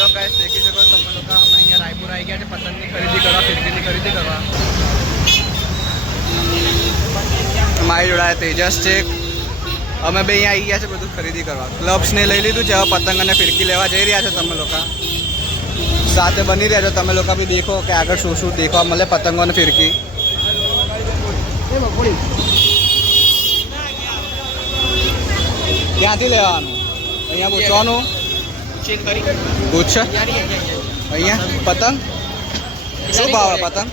Hello guys, देखी શકો તમે લોકો અમે અહીંયા રાયપુર આવી ગયા છે પતંગની ખરીદી કરવા, ફિરકીની ખરીદી કરવા. મારી જોડે તેજસ છે, અમે બે અહીંયા આવી ગયા છે બધું ખરીદી કરવા. ગ્લવ્સને લઈ લીધું છે, હવે પતંગ અને ફિરકી લેવા જઈ રહ્યા છો તમે લોકો. સાથે બની રહ્યા છો તમે લોકો બી દેખો કે આગળ શું શું દેખવા મળે પતંગો અને ફિરકી. ક્યાંથી લેવાનું? અહીંયા પૂછવાનું પૂછ અહીંયા પતંગ શું ભાવ પતંગ?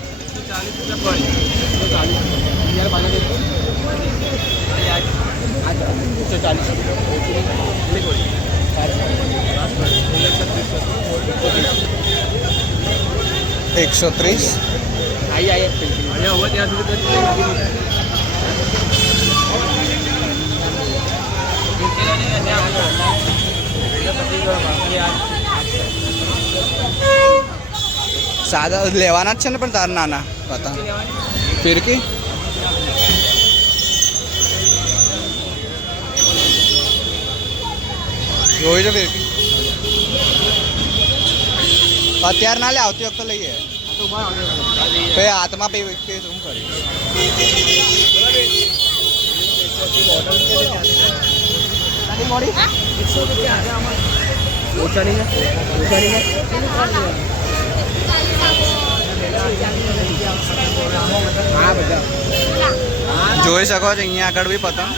$130. સાદા લેવાના જ છે ને, પણ તાર નાના પતંગ ફિરકી જોઈ છે ફિરકી અત્યારે ના લે, આવતી વખતે લઈએ. હાથમાં પે શું કરી જોઈ શકો છો અહીંયા આગળ બી પતંગ.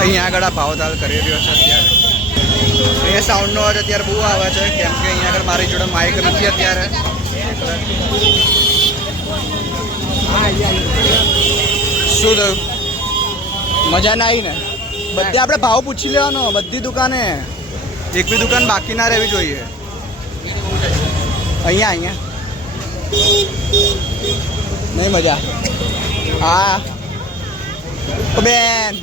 અહીંયા આગળ આ ભાવતાલ કરી રહ્યો છે અત્યારે. અહીંયા સાઉન્ડનો અવાજ અત્યારે બહુ આવે છે, કેમ કે અહીંયા આગળ મારી જોડે માઇક નથી અત્યારે. શું થયું? મજા ના આવી ને? બધી આપણે ભાવ પૂછી લેવાનો બધી દુકાને, એક બી દુકાન બાકી ના રહેવી જોઈએ. અહીંયા નહીં મજા. હા બેન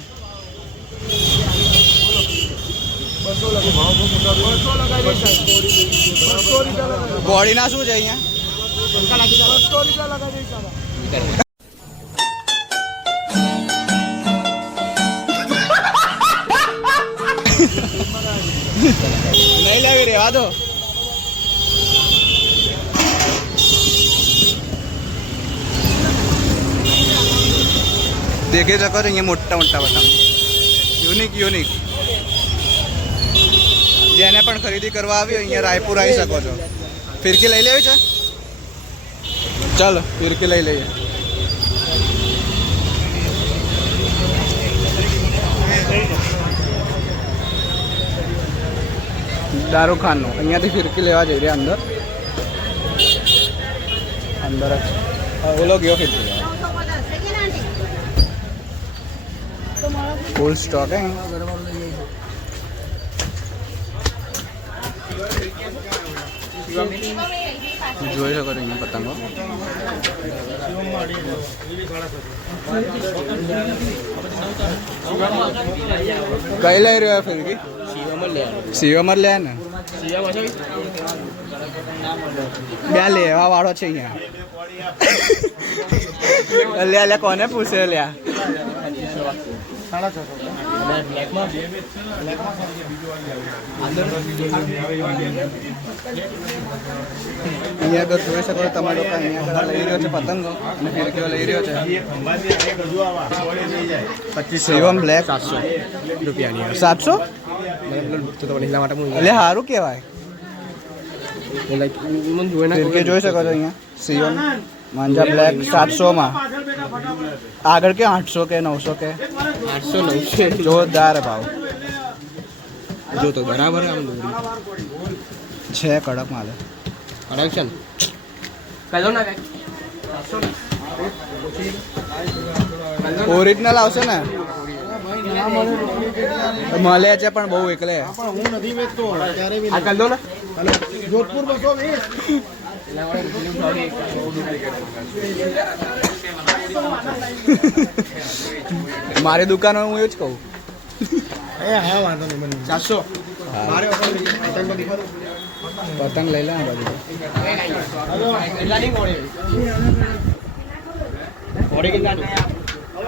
બોડીના શું છે અહીંયા? નહીં લાવી રેવા દો. દેખી શકો છો અહીંયા મોટા મોટા પતંગ, યુનિક. જેને પણ ખરીદી કરવા આવી અહીંયા રાયપુર આવી શકો છો. ફિરકી લઈ લેવી છે? ચાલો ફિરકી લઈ લઈએ. દારૂખાનું અહીંયાથી ફિરકી લેવા જઈ રહ્યા અંદર જ ઓલો ગયો ફિરકી લેવા. ફૂલ સ્ટોક હે. જોઈ શકો છો અહીંયા પતંગો. કઈ લઈ રહ્યો ફિરકી? શિવમર લે ને, બે લેવા વાળો છે અહીંયા. લે કોને પૂછે લ્યા? અહીંયા આગળ જોઈ શકો તમે લોકો, અહીંયા લઈ રહ્યો છે પતંગો અને ફિરકીઓ લઈ રહ્યો છે. શિવમ બ્લેક 700 રૂપિયાની. 700? એટલે સારું કહેવાય. ફિરકી જોઈ શકો છો અહીંયા શિવમ માંજા બ્લેક 700માં. આગળ કે 800 કે 900 કે 800 જોરદાર ભાવ. જો તો બરાબર આમ છે, કડક માલ કડક છે ને. ઓરિજિનલ આવશે ને? મળે છે પણ બહુ એકલે. હું નથી વેચતો જોધપુર 220. મારી દુકાન હું એ જ કહું. વાંધો નહીં. 700 પતંગ લઈ લે બધું.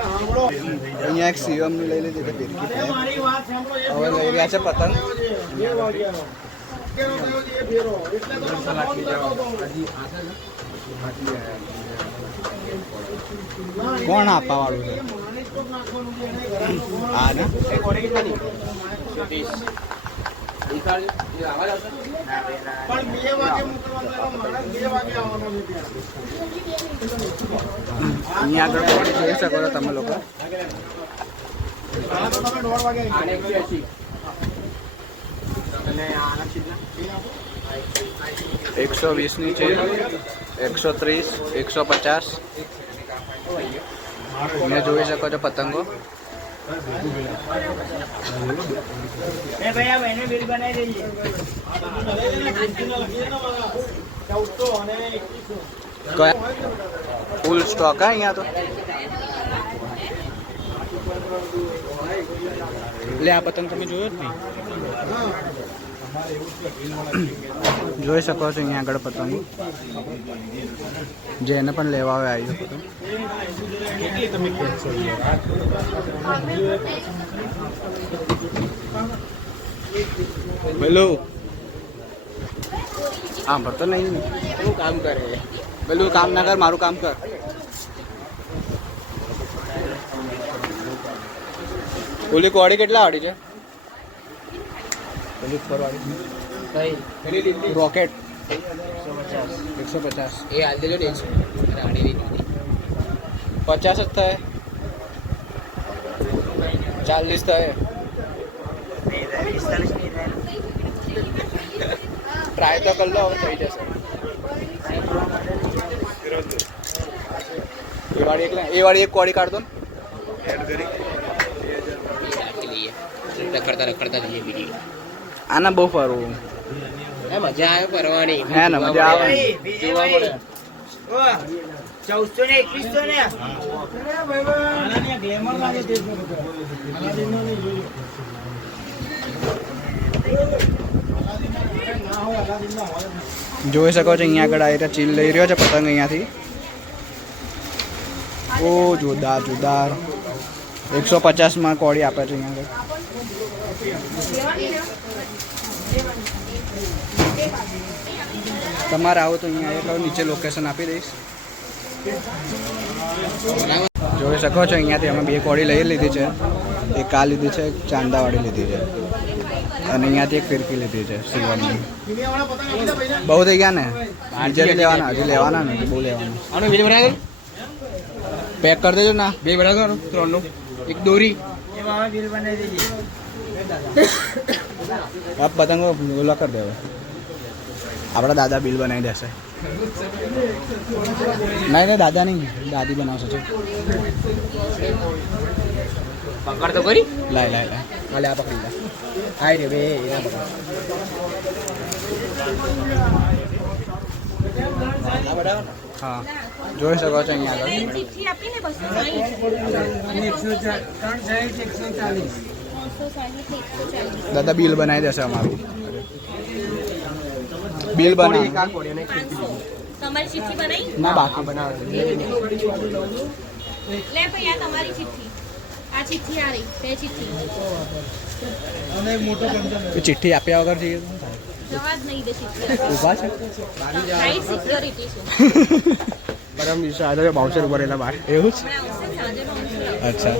અહીંયા એક સીએમની લઈ લીધી હતી ફિરકી. હવે લઈ રહ્યા છે પતંગ. કોણ આપવા વાળું છે? હા ને અહીંયા આગળ કોડી જોઈ શકો છો તમે લોકો. 120ની છે, 130, 150. અહીંયા જોઈ શકો છો પતંગો. ફૂલ સ્ટોક હા અહીંયા તો. એટલે આ પતંગ તમે જોયો જ નહીં. જોઈ શકો છો અહીંયા આગળ પતંગો. જેને પણ લેવા આવે આવી શકો. બોલો આમ ભરતો નહીં. શું કામ કરે? પેલું કામ ના કર, મારું કામ કર. ઓલી કોડી કેટલા વાળી છે? રોકેટ 150. એ હાલ દેજો ને 50 જ થાય. 40 થાય. ટ્રાય તો કરી લો, હવે થઈ જશે. એ વાળી એક કોડી કાઢ દો ને. રખડતા જઈએ બીજી. આના બહુ ફરવું મજા આવે ફરવાની. હે ને મજા આવે. જોવા મળે 1400 ને 2100 ને ગ્લેમર લાગે તે. જોઈ શકો છો અહીંયા આગળ આવી ચીલ લઈ રહ્યો છે પતંગ અહીંયાથી. ઓ જોરદાર જોરદાર. 150માં કોડી આપે છે અહીંયા આગળ. તમારે આવો તો અહીંયા નીચે લોકેશન આપી દઈશ. જોઈ શકો છો અહીંયાથી અમે 2 કોડી લઈ લીધી છે. એક આ લીધી છે, એક ચાંદાવાળી લીધી છે, અને અહીંયાથી એક ફિરકી લીધી છે સિલ્વરની. બહુ થઈ ગયા ને? હજી લેવાના, હજી લેવાના ને બહુ લેવાના. પેક કરી દેજો ના. 2 બરાબર 3નું એક દોરી. આપ પતંગો ઓલા કરી દેવા. આપણા દાદા બિલ બનાવી દેશે. નહીં દાદા નહીં, દાદી બનાવશે. પકડ તો કરી. લાય લાય લાય. હાલે આ પકડી લે. આય રે બે એના પકડ. હા જોઈ શકો છો અહીંયા આગળ. દાદા બિલ બનાવી દેશે અમારું. બિલ બનાવી તમારી ચિઠ્ઠી બનાવી ના બાકી બનાવે. લે ભાઈ આ તમારી ચિઠ્ઠી. આ ચિઠ્ઠી આ રહી બે ચિઠ્ઠી. અને મોટો ચિઠ્ઠી આપ્યા વગર જઈએ જવા જ નહીં દે. ચિઠ્ઠી ઊભા છે. સાઈડ સિક્યોરિટી છે. પરમ દિવસે આજે બાઉન્સર ઉપર એના બહાર એવું છે. અચ્છા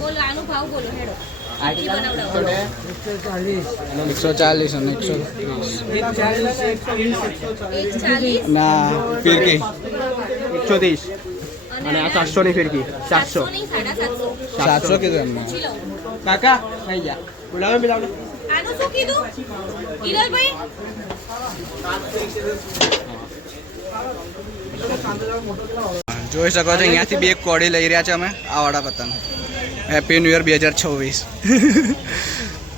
બોલો આનો ભાવ બોલો હેડો. 140 અને 130 ના ફિરકી 130 અને આ 700 ની ફિરકી 700 કીધું એમને. કાકા થઈ ગયા બોલાવે બોલાવે. આનું શું કીધું હિરલભાઈ? જોઈ શકો છો અહીંયાથી 2 કોડી લઈ રહ્યા છે અમે. આ વાળા પતંગ. Happy new year 2026.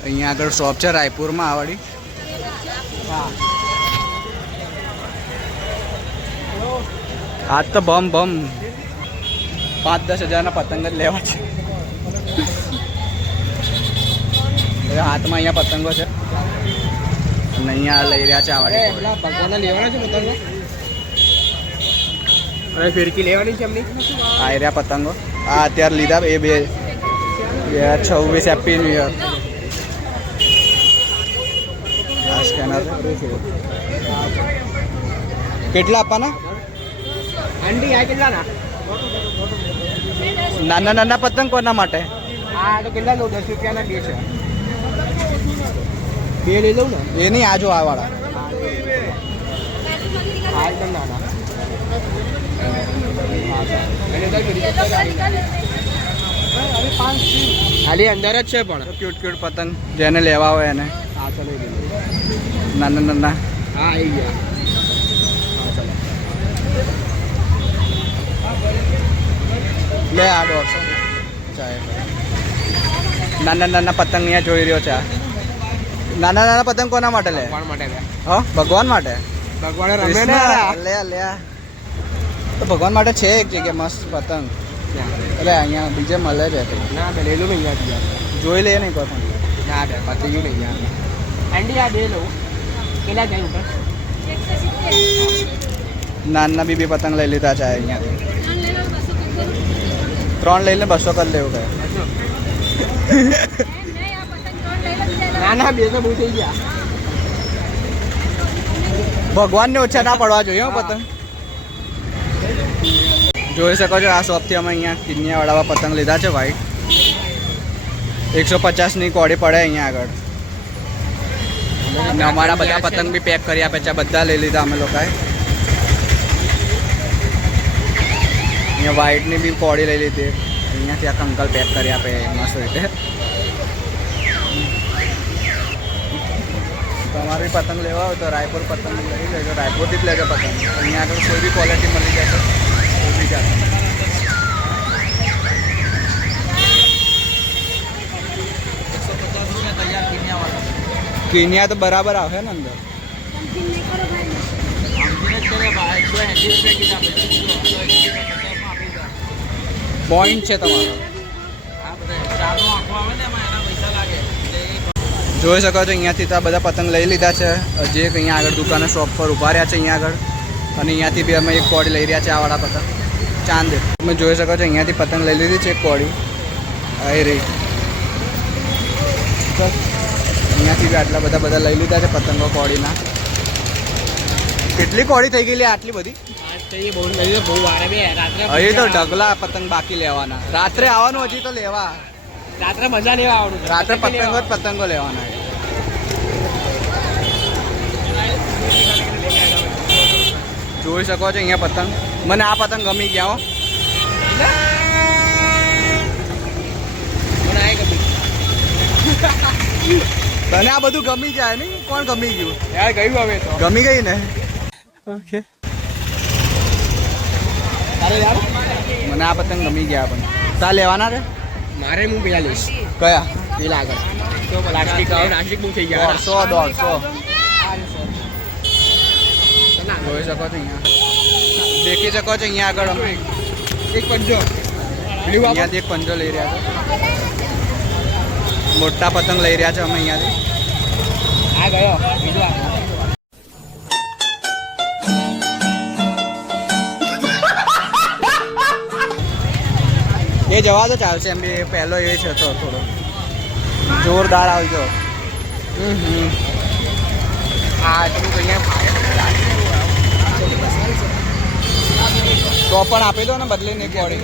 અહીંયા આગળ શોપ છે રાયપુરમાં આવાડી. આજ તો બમ બમ 5-10 હજારના પતંગ જ લેવા છે. હાથમાં અહીંયા પતંગો છે અને અહીંયા લઈ રહ્યા છે આવાડી. ભગવાનના લેવાના છે પતંગો. અને ફિરકી લેવાની છે એમની. આ રહ્યા પતંગો. આ અત્યારે લીધા એ 2026 હેપી ન્યુ યર. આ સ્કેનર કેટલા આપવાના? આંટી આ કેટલા ના? નાના નાના પતંગ કોના માટે? આ તો કેટલા લઉં? 10 રૂપિયાના બે છે. બે લઈ લઉં ને? એ નહીં, આ જો આ વાળા. આ એકદમ નાના. ખાલી અંદર જ છે પણ ક્યુટ ક્યુટ પતંગ જેને લેવા હોય એને. હા ચલો નાના નાના. હા આવી ગયા. હા ચલો લે આ 150 ચાલે. નાના નાના પતંગ અહીંયા જોઈ રહ્યો છે. નાના નાના પતંગ કોના માટે લે? ભગવાન માટે લે. હા ભગવાન માટે. ભગવાન રમે ને. લે લે તો ભગવાન માટે છે એક જગ્યાએ મસ્ત પતંગ. એટલે અહીંયા બીજે મળે છે. ના બે લઈ લઉં ને અહીંયા જોઈ લે નહીં પતંગ. ના બે પતી ગયું નહીં યાર. આંટી આ બે લઉં. કેટલા જાય ઉપર? નાના બીબી પતંગ લઈ લીધા છે અહીંયાથી. 3 લઈને 200 કરી લેવું કહે. ના ના બે તો બહુ થઈ ગયા. ભગવાનને ઓછા ના પડવા જોઈએ હો પતંગ. જોઈ શકો છો આ શોપથી અમે અહીંયા કિનિયાવાળા પતંગ લીધા છે વ્હાઈટ. 150ની કોડી પડે અહીંયા આગળ. અને અમારા બધા પતંગ બી પેક કરી આપે છે. બધા લઈ લીધા અમે લોકોએ. અહીંયા વ્હાઈટની બી કોડી લઈ લીધી. અહીંયાથી આ અંકલ પેક કરી આપે મસ્ત રીતે. તમારે પતંગ લેવા હોય તો રાયપુર પતંગ લઈ લેજો. રાયપુરથી જ લેજો પતંગ. અહીંયા આગળ કોઈ બી ક્વોલિટી મળી જાય તો બી જાય. કિનિયા તો બરાબર આવે ને અંદર. પોઈન્ટ છે તમારો. જોઈ શકો છો અહીંયાથી તો આ બધા પતંગ લઈ લીધા છે. જે અહીંયા આગળ દુકાને શોપ પર ઊભા રહ્યા છે અહીંયા આગળ. અને અહીંયાથી બી અમે એક કોડી લઈ રહ્યા છે આ વાળા પતંગ ચાંદ. તમે જોઈ શકો છો અહીંયાથી પતંગ લઈ લીધી છે એક કોડી. આવી રહી અહીંયાથી બી આટલા બધા લઈ લીધા છે પતંગો કોડીના. કેટલી કોડી થઈ ગયેલી આટલી બધી? હજી તો ઢગલા પતંગ બાકી લેવાના. રાત્રે આવવાનું હજી તો લેવા. રાત્રે મજા લેવા આવવાનું. રાત્રે પતંગો લેવાના. જોઈ શકો છો અહીંયા પતંગ. મને આ પતંગ ગમી ગયા હો. તને આ બધું ગમી જાય ને? કોણ ગમી ગયું યાર? ગયું હવે તો ગમી ગઈ ને. ઓકે મને આ પતંગ ગમી ગયા. પણ તા લેવાના રે? મારે હું પેલા લઈશ. કયા? પેલા આગળ તો પ્લાસ્ટિક બહુ થઈ ગયા. 150 જોઈ શકો છો અહીંયા. દેખી શકો છો અહીંયા આગળ અમે એક પંજો અહીંયાથી એક પંજો લઈ રહ્યા છે. મોટા પતંગ લઈ રહ્યા છે અમે અહીંયાથી. આ ગયો બીજો. એ જવા તો ચાલશે. એમ બી પહેલો એ છે તો થોડો જોરદાર આવજો. હા એટલું અહીંયા તો પણ આપી દો ને બદલીને એક કોડી.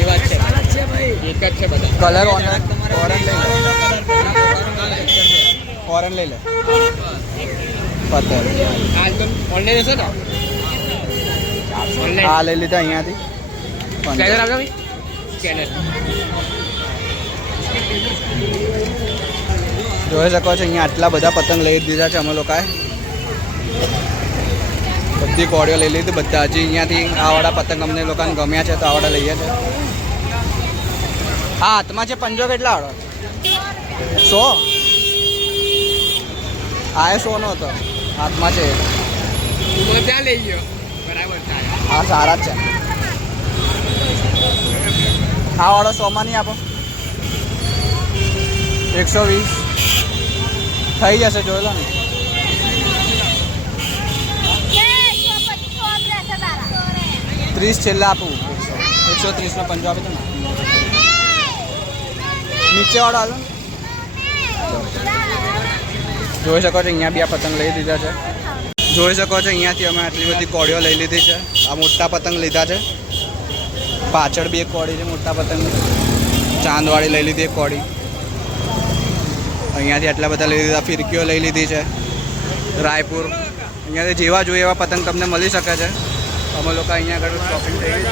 એ વાત છે ભાઈ. એક જ છે બધા. કલર ફોરન લઈ લે. પતંગ આ એકદમ ઓનલાઈન હશે ને? આ લઈ લીધા અહીંયાથી. સ્કેનર આવજો ભાઈ. સ્કેનર જોઈ શકો છો અહીંયા આટલા બધા પતંગ લઈ દીધા છે અમે લોકોએ. બધી કોડીઓ લઈ લીધી. બધા હજી અહીંયાથી આવાળા પતંગ અમને લોકોને ગમ્યા છે તો આવાળા લઈએ છે. હા હાથમાં છે પંજો. કેટલા વાળો? 100. આ 100 નો હતો. હાથમાં છે ત્યાં લઈ ગયો. બરાબર થાય. હા સારા જ છે. આ વાળો 100 માં નહીં આપો? 120. થઈ જશે જોઈ લો ને. ત્રીસ છેલ્લા આપું. 130 નો 50 આપી દો ને. નીચે વાળો હાલો. જોઈ શકો છો અહીંયા બી આ પતંગ લઈ દીધા છે. જોઈ શકો છો અહીંયાથી અમે આટલી બધી કોળીઓ લઈ લીધી છે. આ મોટા પતંગ લીધા છે. પાછળ બી એક કોળી છે મોટા પતંગ. ચાંદવાળી લઈ લીધી એક કોળી. અહીંયાથી આટલા બધા લઈ લીધા. ફિરકીઓ લઈ લીધી છે. રાયપુર અહીંયાથી જેવા જોઈએ એવા પતંગ તમને મળી શકે છે. અમે લોકો અહીંયા આગળ શોપિંગ થઈ ગઈ.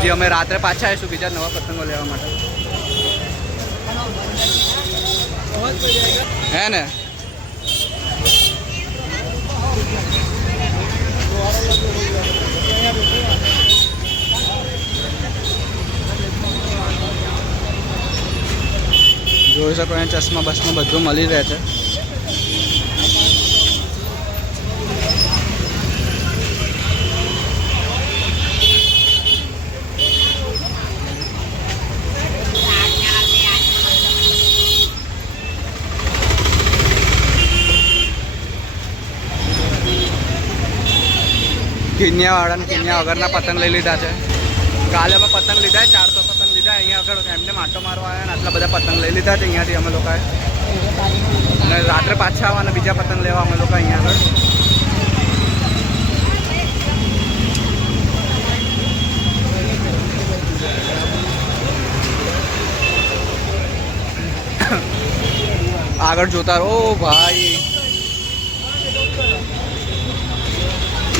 હજી અમે રાત્રે પાછા આવીશું બીજા નવા પતંગો લેવા માટે. હે ને જોઈ શકો અહીંયા ચશ્મા બસમાં બધું મળી રહે છે. કિન્યાવાળાને કિન્યા વગરના પતંગ લઈ લીધા છે. કાલે અમે પતંગ લીધા 400 પતંગ લીધા. અહીંયા આગળ એમને માટો મારવા આવ્યા અને આટલા બધા પતંગ લઈ લીધા છે અહીંયાથી અમે લોકોએ. અને રાત્રે પાછા આવવાના બીજા પતંગ લેવા અમે લોકો અહીંયા આગળ. આગળ જોતા રહો ભાઈ.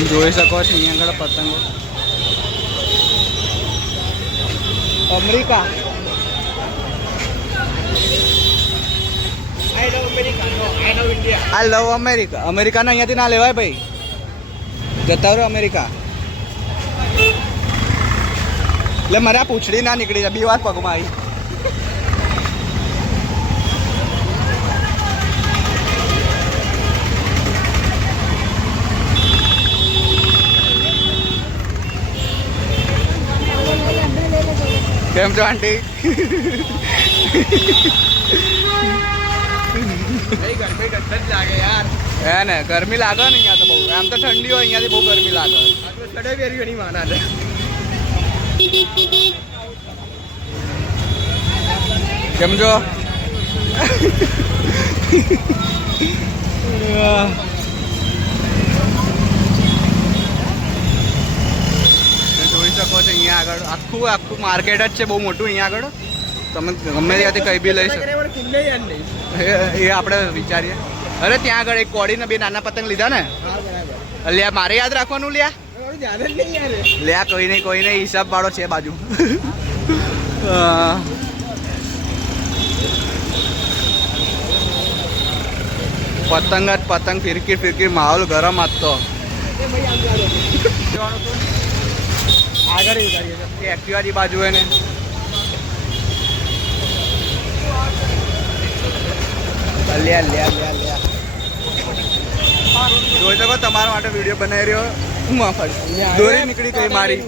જોઈ શકો છો અહીંયા આગળ પતંગો. અમેરિકા આઈ લવ અમેરિકા. અમેરિકાના અહીંયાથી ના લેવાય ભાઈ. જતા રહો અમેરિકા. એટલે મારે આ પૂંછડી ના નીકળી જાય. 2 વાર પગમાં આવી. કેમ છો આંટી? હે ને ગરમી લાગે ને અહીંયા તો બહુ. આમ તો ઠંડી હોય અહીંયાથી બહુ ગરમી લાગે. કેમ છો? જોઈ શકો છો અહીંયા આગળ આખું માર્કેટ જ છે બહુ મોટું. અહીંયા આગળ તમે ગમે ત્યાંથી કંઈ બી લઈ શકો. એ આપણે વિચારીએ. અરે ત્યાં આગળ એક કોળીને 2 નાના પતંગ લીધા ને. લ્યા મારે યાદ રાખવાનું. લ્યા કોઈ નહીં હિસાબ વાળો છે બાજુ. પતંગ જ પતંગ. ફિરકી માહોલ ગરમ હતો. આગળ એક્ટિવાની બાજુ હોય ને. જોઈ શકો તમારા માટે વિડીયો બનાવી રહ્યો. દોરી નીકળી ગઈ મારી.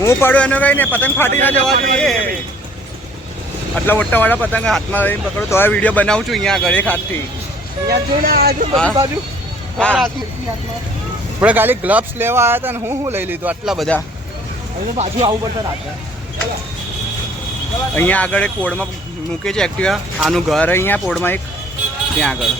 હું પડું એનો કઈ ને પતંગ ફાટી ના જવા જોઈએ. આટલા મોટા વાળા પતંગ હાથમાં લઈને પકડો તો વિડીયો બનાવું છું અહીંયા આગળ એક હાથથી. આપણે ખાલી ગ્લવ્સ લેવા આવ્યા હતા ને હું લઈ લીધું આટલા બધા. પાછું આવવું પડશે રાત્રે. અહીંયા આગળ એક પોળમાં મૂકે છે એક્ટિવા. આનું ઘર અહીંયા પોળમાં એક ત્યાં આગળ.